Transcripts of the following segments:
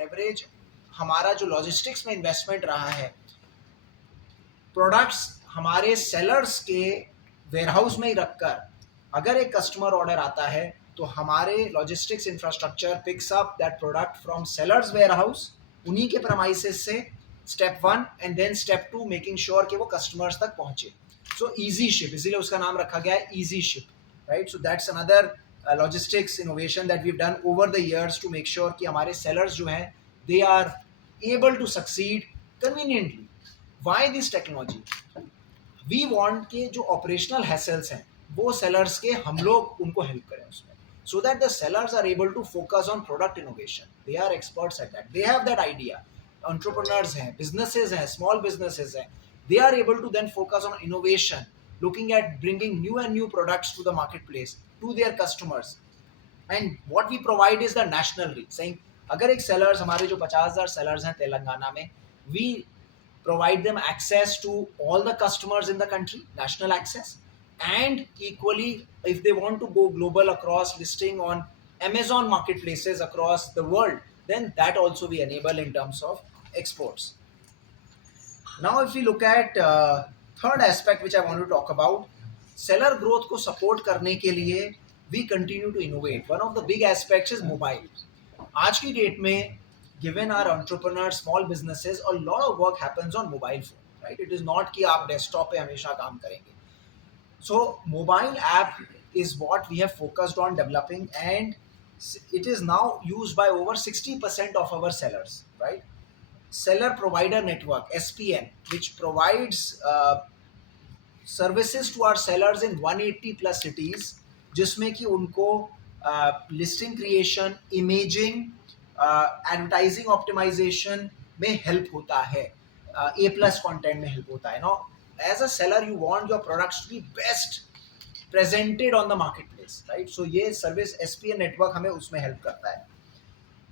Leverage हमारा जो logistics में इन्वेस्टमेंट रहा है, प्रोडक्ट्स हमारे सेलर्स के वेयरहाउस में ही रखकर अगर एक कस्टमर ऑर्डर आता है तो हमारे logistics infrastructure picks up that product from sellers warehouse, उन्हीं के प्रमाइसेस से, step 1 and then step 2 making sure कि वो कस्टमर्स तक पहुंचे. सो इजी शिप, इसीलिए उसका नाम रखा गया है easy ship, right. So that's another logistics innovation that we have done over the years to make sure कि हमारे सेलर्स जो हैं they are able to succeed conveniently. Why this technology? We want के जो ऑपरेशनल हैसल्स हैं वो sellers के हम लोग उनको हेल्प करें उसमें, so that the sellers are able to focus on product innovation. They are experts at that, they have that idea. Entrepreneurs हैं, बिजनेसेस हैं, स्मॉल बिजनेसेस हैं, they are able to then focus on innovation, looking at bringing new and new products to the marketplace, to their customers. And what we provide is the national reach, saying अगर एक sellers, हमारे जो 50,000 sellers हैं तेलंगाना में, we provide them access to all the customers in the country, national access, and equally if they want to go global across listing on Amazon marketplaces across the world, then that also we enable in terms of exports. Now if we look at third aspect which I want to talk about, seller growth को support करने के लिए we continue to innovate. One of the big aspects is mobile. आज की date में given our entrepreneurs, small businesses, a lot of work happens on mobile phone, right? It is not कि आप desktop पे हमेशा काम करेंगे. So mobile app is what we have focused on developing, and it is now used by over 60% of our sellers, right? Seller Provider Network, SPN, which provides services to our sellers in 180 plus cities, जिसमें कि उनको listing creation, imaging, advertising optimisation में help होता है, A plus content में help होता है. Now as a seller you want your products to be best presented on the market place, right. So ये सर्विस एसपीएन नेटवर्क हमें उसमें help करता है.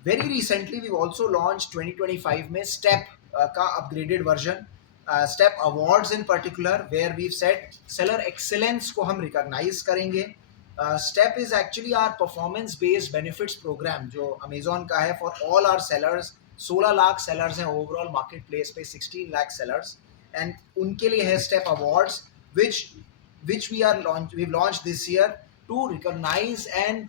Very recently, we've also launched 2025 में Step का upgraded version, Step Awards in particular, where we've said seller excellence को हम recognize करेंगे. Step is actually our performance-based benefits program जो Amazon का है for all our sellers. 16 lakh sellers हैं overall marketplace पे, 16 lakh sellers, and उनके लिए है Step Awards, which we've launched this year to recognize and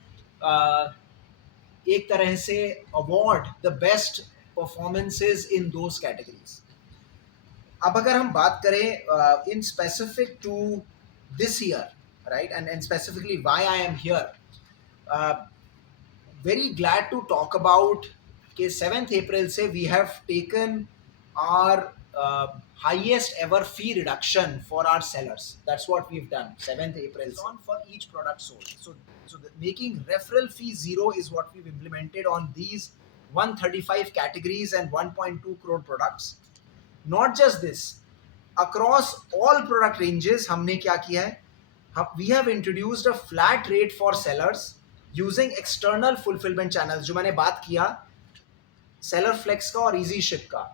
एक तरह से award the best performances in those categories. अब अगर हम बात करें in specific to this year, right, and specifically why I am here, very glad to talk about कि 7th April से we have taken our highest ever fee reduction for our sellers. That's what we've done. 7th April on for each product sold. So making referral fee zero is what we've implemented on these 135 categories and 1.2 crore products. Not just this, across all product ranges, हमने क्या किया है? We have introduced a flat rate for sellers using external fulfillment channels. जो मैंने बात किया Seller Flex का और Easy Ship का.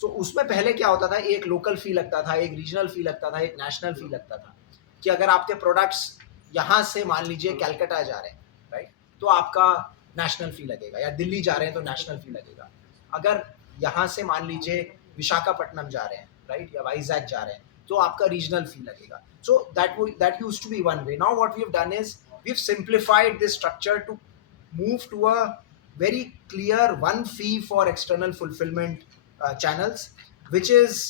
तो उसमें पहले क्या होता था, एक लोकल फी लगता था, एक रीजनल फी लगता था, एक नेशनल फी लगता था, कि अगर आपके प्रोडक्ट्स यहाँ से मान लीजिए कैलकाटा जा रहे हैं, राइट, तो आपका नेशनल फी लगेगा, या दिल्ली जा रहे हैं तो नेशनल फी लगेगा. अगर यहाँ से मान लीजिए विशाखापट्टनम जा रहे हैं, राइट, या वाइजैक जा रहे हैं, तो आपका रीजनल फी लगेगा. So that used to be one way. Now what we have done is we have simplified this structure to move to a very clear one fee for external fulfillment channels, which is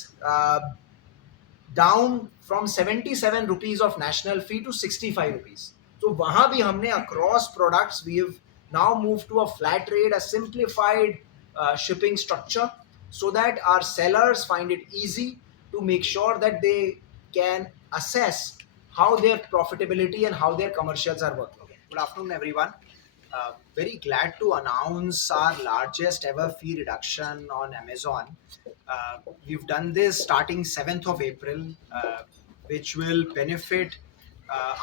down from 77 rupees of national fee to 65 rupees. So वहाँ भी हमने across products we have now moved to a flat rate, a simplified shipping structure, so that our sellers find it easy to make sure that they can assess how their profitability and how their commercials are working. Good afternoon, everyone. Very glad to announce our largest ever fee reduction on Amazon. We've done this starting 7th of April, which will benefit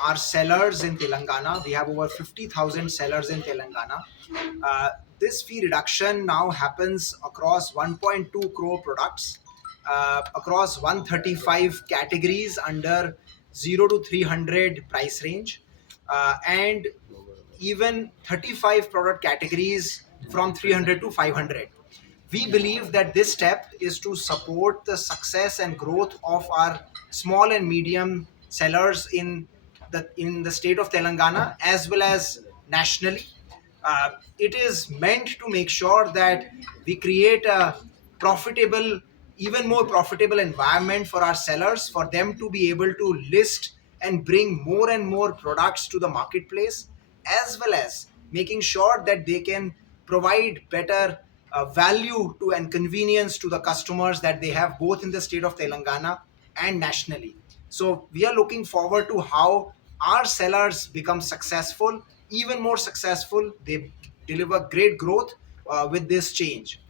our sellers in Telangana. We have over 50,000 sellers in Telangana. This fee reduction now happens across 1.2 crore products, across 135 categories under 0 to 300 price range, and even 35 product categories from 300 to 500. We believe that this step is to support the success and growth of our small and medium sellers in the state of Telangana as well as nationally. It is meant to make sure that we create a profitable, even more profitable environment for our sellers, for them to be able to list and bring more and more products to the marketplace, as well as making sure that they can provide better value to and convenience to the customers that they have both in the state of Telangana and nationally. So we are looking forward to how our sellers become successful, even more successful. They deliver great growth with this change.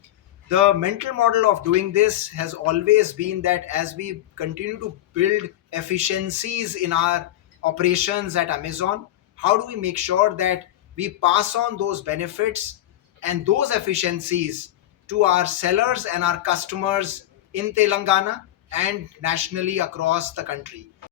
The mental model of doing this has always been that as we continue to build efficiencies in our operations at Amazon, how do we make sure that we pass on those benefits and those efficiencies to our sellers and our customers in Telangana and nationally across the country?